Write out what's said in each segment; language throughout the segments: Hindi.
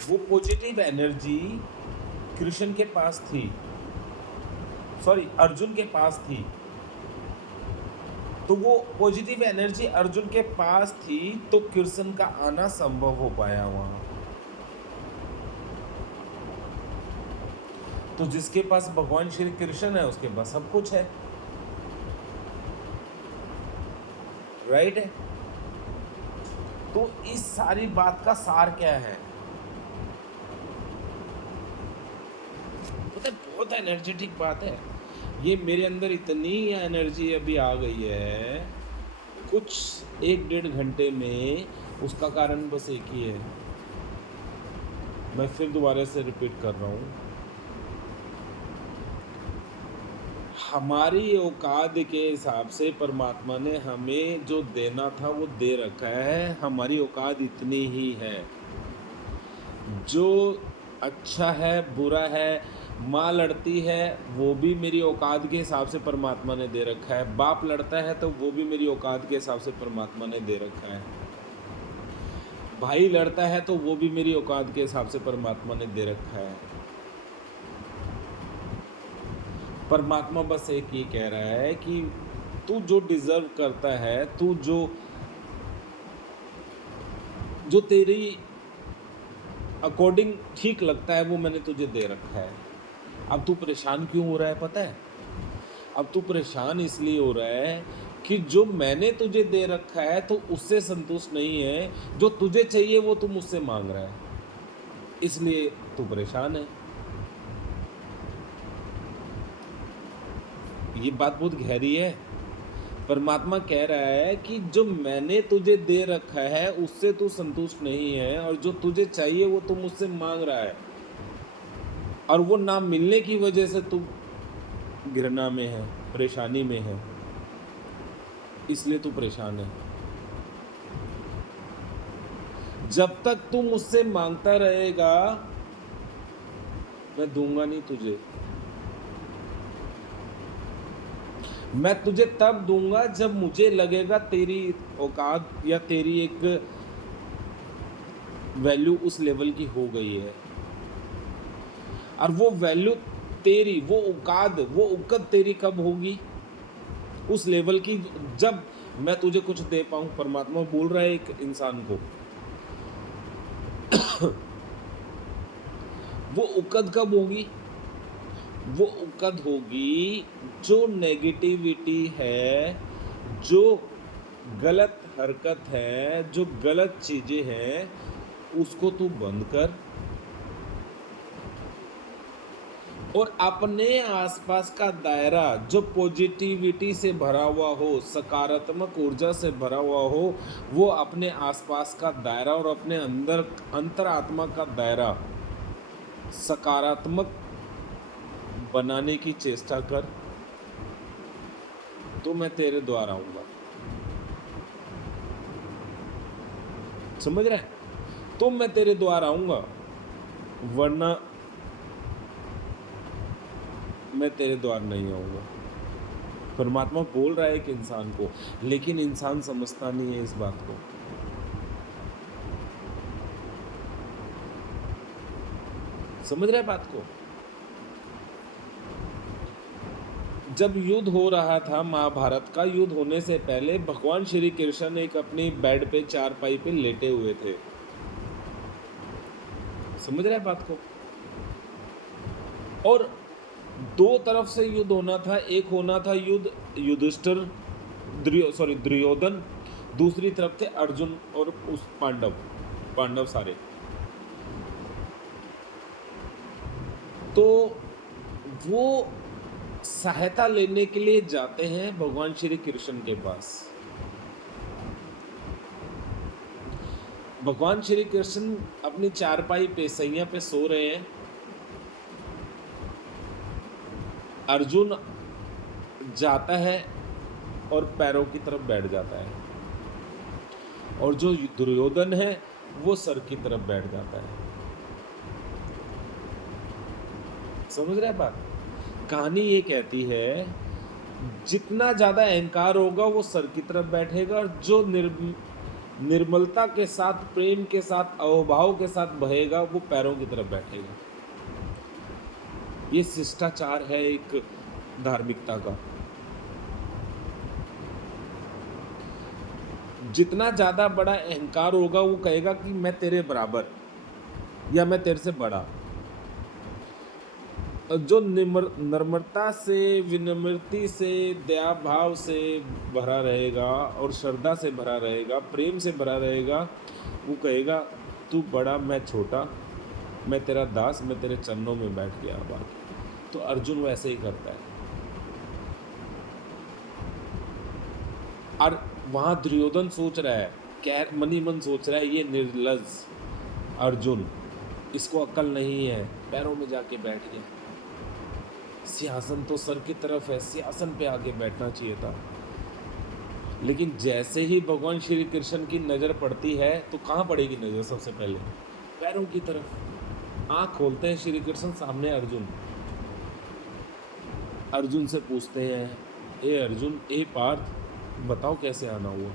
वो पॉजिटिव एनर्जी कृष्ण के पास थी, सॉरी अर्जुन के पास थी। तो वो पॉजिटिव एनर्जी अर्जुन के पास थी, तो कृष्ण का आना संभव हो पाया वहां। तो जिसके पास भगवान श्री कृष्ण है उसके पास सब कुछ है, राइट है। तो इस सारी बात का सार क्या है? पता है, बहुत एनर्जेटिक बात है ये। मेरे अंदर इतनी एनर्जी अभी आ गई है, कुछ 1-1.5 घंटे में। उसका कारण बस एक ही है, मैं फिर दोबारा से रिपीट कर रहा हूँ। हमारी औकात के हिसाब से परमात्मा ने हमें जो देना था वो दे रखा है। हमारी औकात इतनी ही है। जो अच्छा है बुरा है, माँ लड़ती है वो भी मेरी औकात के हिसाब से परमात्मा ने दे रखा है। बाप लड़ता है तो वो भी मेरी औकात के हिसाब से परमात्मा ने दे रखा है। भाई लड़ता है तो वो भी मेरी औकात के हिसाब से परमात्मा ने दे रखा है। परमात्मा बस एक ही कह रहा है कि तू जो डिजर्व करता है, तू जो तेरी अकॉर्डिंग ठीक लगता है वो मैंने तुझे दे रखा है। अब तू परेशान क्यों हो रहा है पता है? अब तू परेशान इसलिए हो रहा है कि जो मैंने तुझे दे रखा है तो उससे संतुष्ट नहीं है। जो तुझे चाहिए वो तू मुझसे मांग रहा है, इसलिए तू परेशान है। ये बात बहुत गहरी है। परमात्मा कह रहा है कि जो मैंने तुझे दे रखा है उससे तू संतुष्ट नहीं है, और जो तुझे चाहिए वो तू मुझसे मांग रहा है, और वो ना मिलने की वजह से तू घृणा में है, परेशानी में है, इसलिए तू परेशान है। जब तक तू मुझसे मांगता रहेगा मैं दूंगा नहीं तुझे। मैं तुझे तब दूंगा जब मुझे लगेगा तेरी औकात या तेरी एक वैल्यू उस लेवल की हो गई है। और वो वैल्यू तेरी, वो औकात तेरी कब होगी? उस लेवल की जब मैं तुझे कुछ दे पाऊं। परमात्मा बोल रहा है एक इंसान को। वो औकात कब होगी? वो औकात होगी जो नेगेटिविटी है, जो गलत हरकत है, जो गलत चीजें हैं, उसको तू बंद कर और अपने आसपास का दायरा जो पॉजिटिविटी से भरा हुआ हो, सकारात्मक ऊर्जा से भरा हुआ हो, वो अपने आसपास का दायरा और अपने अंदर अंतरात्मा का दायरा सकारात्मक बनाने की चेष्टा कर, तो मैं तेरे द्वार आऊंगा। समझ रहा है? तो मैं तेरे द्वार आऊंगा, वरना मैं तेरे द्वार नहीं आऊंगा। परमात्मा बोल रहा है एक इंसान को, लेकिन इंसान समझता नहीं है इस बात को। समझ रहा है बात को? जब युद्ध हो रहा था, महाभारत का युद्ध होने से पहले भगवान श्री कृष्ण एक अपनी बेड पे, चारपाई पे लेटे हुए थे। समझ रहे हैं बात को? और दो तरफ से युद्ध होना था। एक होना था युद्ध युधिष्ठिर, दुर्योधन, दूसरी तरफ थे अर्जुन और उस पांडव सारे। तो वो सहायता लेने के लिए जाते हैं भगवान श्री कृष्ण के पास। भगवान श्री कृष्ण अपनी चारपाई पे, सैया पे सो रहे हैं। अर्जुन जाता है और पैरों की तरफ बैठ जाता है, और जो दुर्योधन है वो सर की तरफ बैठ जाता है। समझ रहे हैं बात? कहानी ये कहती है जितना ज्यादा अहंकार होगा वो सर की तरफ बैठेगा, और जो निर्मलता के साथ, प्रेम के साथ, अहोभाव के साथ बहेगा, वो पैरों की तरफ बैठेगा। ये शिष्टाचार है एक धार्मिकता का। जितना ज्यादा बड़ा अहंकार होगा वो कहेगा कि मैं तेरे बराबर या मैं तेरे से बड़ा। जो नम्रता से, विनम्रति से, दया भाव से भरा रहेगा और श्रद्धा से भरा रहेगा, प्रेम से भरा रहेगा, वो कहेगा तू बड़ा मैं छोटा, मैं तेरा दास, मैं तेरे चरणों में बैठ गया। बात तो अर्जुन वैसे ही करता है। और वहां दुर्योधन सोच रहा है, कह मनी मन सोच रहा है, ये निर्लज अर्जुन, इसको अक्ल नहीं है, पैरों में जाके बैठ गया। सिंहासन तो सर की तरफ है, सिंहासन पे आके बैठना चाहिए था। लेकिन जैसे ही भगवान श्री कृष्ण की नज़र पड़ती है तो कहाँ पड़ेगी नज़र? सबसे पहले पैरों की तरफ। आँख खोलते हैं श्री कृष्ण, सामने अर्जुन। अर्जुन से पूछते हैं, ए अर्जुन, ए पार्थ, बताओ कैसे आना हुआ?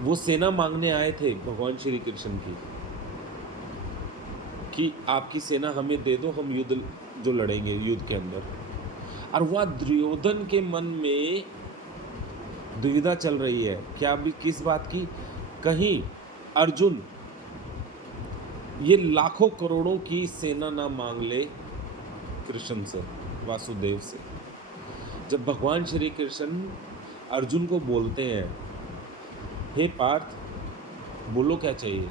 वो सेना मांगने आए थे भगवान श्री कृष्ण की कि आपकी सेना हमें दे दो, हम युद्ध जो लड़ेंगे युद्ध के अंदर। और वह दुर्योधन के मन में दुविधा चल रही है, क्या भी, किस बात की? कहीं अर्जुन ये लाखों करोड़ों की सेना ना मांग ले कृष्ण से, वासुदेव से। जब भगवान श्री कृष्ण अर्जुन को बोलते हैं, हे पार्थ बोलो क्या चाहिए,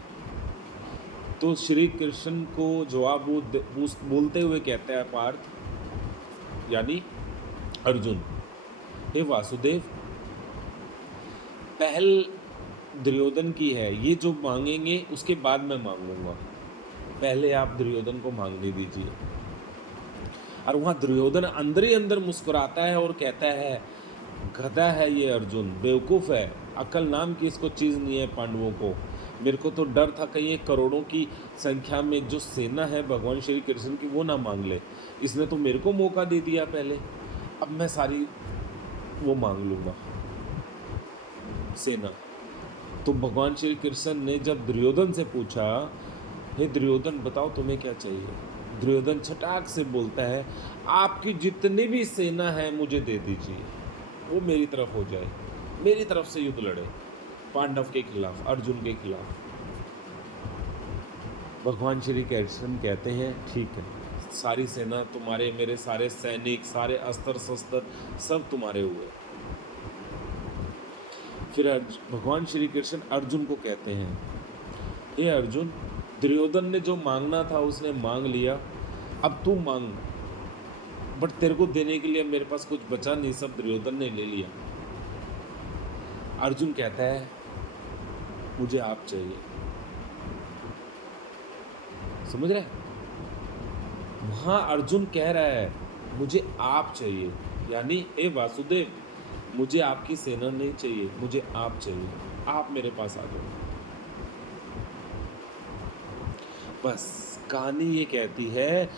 तो श्री कृष्ण को जवाब बोलते हुए कहता है पार्थ, यानी अर्जुन, हे वासुदेव, पहल दुर्योधन की है, ये जो मांगेंगे उसके बाद मैं मांगूंगा, पहले आप दुर्योधन को मांगने दीजिए। और वहाँ दुर्योधन अंदर ही अंदर मुस्कुराता है और कहता है, गधा है ये अर्जुन, बेवकूफ़ है, अकल नाम की इसको चीज़ नहीं है पांडवों को। मेरे को तो डर था कहीं एक करोड़ों की संख्या में जो सेना है भगवान श्री कृष्ण की वो ना मांग ले, इसने तो मेरे को मौका दे दिया पहले, अब मैं सारी वो मांग लूँगा सेना। तो भगवान श्री कृष्ण ने जब दुर्योधन से पूछा, हे दुर्योधन बताओ तुम्हें क्या चाहिए, दुर्योधन छटाक से बोलता है, आपकी जितनी भी सेना है मुझे दे दीजिए, वो मेरी तरफ हो जाए, मेरी तरफ से युद्ध लड़े पांडव के खिलाफ, अर्जुन के खिलाफ। भगवान श्री कृष्ण कहते हैं, ठीक है, सारी सेना तुम्हारे, मेरे सारे सैनिक, सारे अस्त्र शस्त्र सब तुम्हारे हुए। फिर भगवान श्री कृष्ण अर्जुन को कहते हैं, हे अर्जुन, दुर्योधन ने जो मांगना था उसने मांग लिया, अब तू मांग, बट तेरे को देने के लिए मेरे पास कुछ बचा नहीं, सब दुर्योधन ने ले लिया। अर्जुन कहता है, मुझे आप चाहिए। समझ रहे? वहां अर्जुन कह रहा है मुझे आप चाहिए, यानी ए वासुदेव, मुझे आपकी सेना नहीं चाहिए, मुझे आप चाहिए, आप मेरे पास आ जाओ। बस कहानी ये कहती है,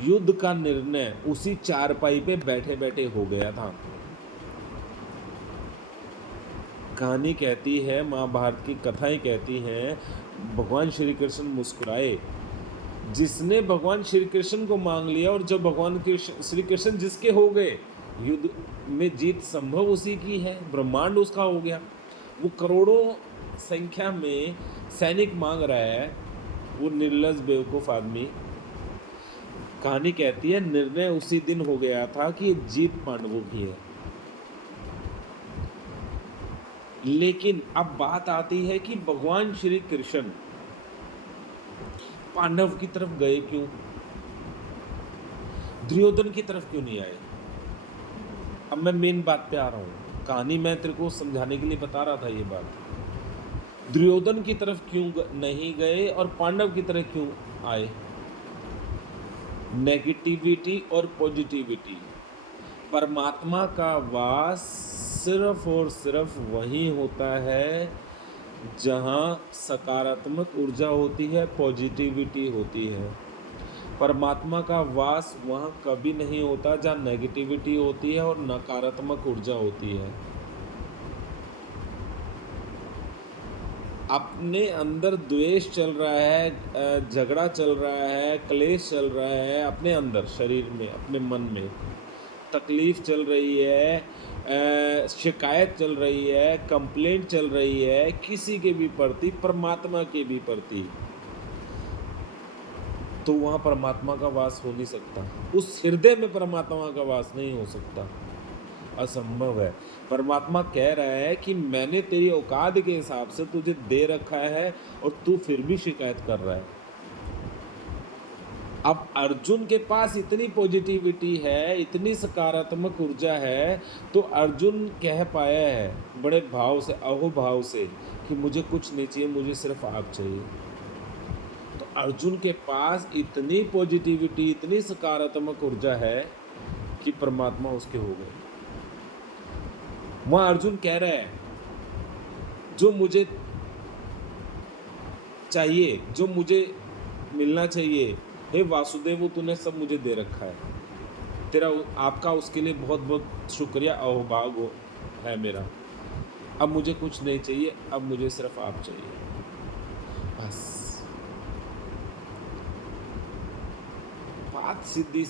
युद्ध का निर्णय उसी चारपाई पे बैठे बैठे हो गया था। कहानी कहती है, महाभारत की कथाएं कहती हैं, भगवान श्री कृष्ण मुस्कुराए, जिसने भगवान श्री कृष्ण को मांग लिया, और जब भगवान श्री कृष्ण जिसके हो गए, युद्ध में जीत संभव उसी की है, ब्रह्मांड उसका हो गया। वो करोड़ों संख्या में सैनिक मांग रहा है, वो निर्लज बेवकूफ़ आदमी। कहानी कहती है निर्णय उसी दिन हो गया था कि जीत पांडवों की है। लेकिन अब बात आती है कि भगवान श्री कृष्ण पांडव की तरफ गए क्यों, दुर्योधन की तरफ क्यों नहीं आए? अब मैं मेन बात पे आ रहा हूँ, कहानी मैं तेरे को समझाने के लिए बता रहा था ये बात। दुर्योधन की तरफ क्यों नहीं गए और पांडव की तरफ क्यों आए? नेगेटिविटी और पॉजिटिविटी। परमात्मा का वास सिर्फ और सिर्फ वहीं होता है जहाँ सकारात्मक ऊर्जा होती है, पॉजिटिविटी होती है। परमात्मा का वास वहाँ कभी नहीं होता जहाँ नेगेटिविटी होती है और नकारात्मक ऊर्जा होती है। अपने अंदर द्वेष चल रहा है, झगड़ा चल रहा है, क्लेश चल रहा है, अपने अंदर शरीर में, अपने मन में तकलीफ़ चल रही है, शिकायत चल रही है, कंप्लेंट चल रही है, किसी के भी प्रति, परमात्मा के भी प्रति, तो वहाँ परमात्मा का वास हो नहीं सकता। उस हृदय में परमात्मा का वास नहीं हो सकता, असंभव है। परमात्मा कह रहा है कि मैंने तेरी औकात के हिसाब से तुझे दे रखा है और तू फिर भी शिकायत कर रहा है। अब अर्जुन के पास इतनी पॉजिटिविटी है, इतनी सकारात्मक ऊर्जा है, तो अर्जुन कह पाया है बड़े भाव से, अहोभाव से, कि मुझे कुछ नहीं चाहिए, मुझे सिर्फ आप चाहिए। तो अर्जुन के पास इतनी पॉजिटिविटी, इतनी सकारात्मक ऊर्जा है कि परमात्मा उसके हो गए। वहाँ अर्जुन कह रहा है जो मुझे चाहिए, जो मुझे मिलना चाहिए, हे वासुदेव, तूने सब मुझे दे रखा है। तेरा, आपका उसके लिए बहुत बहुत शुक्रिया, अहोभाग हो है मेरा। अब मुझे कुछ नहीं चाहिए, अब मुझे सिर्फ आप चाहिए, बस। बात सीधी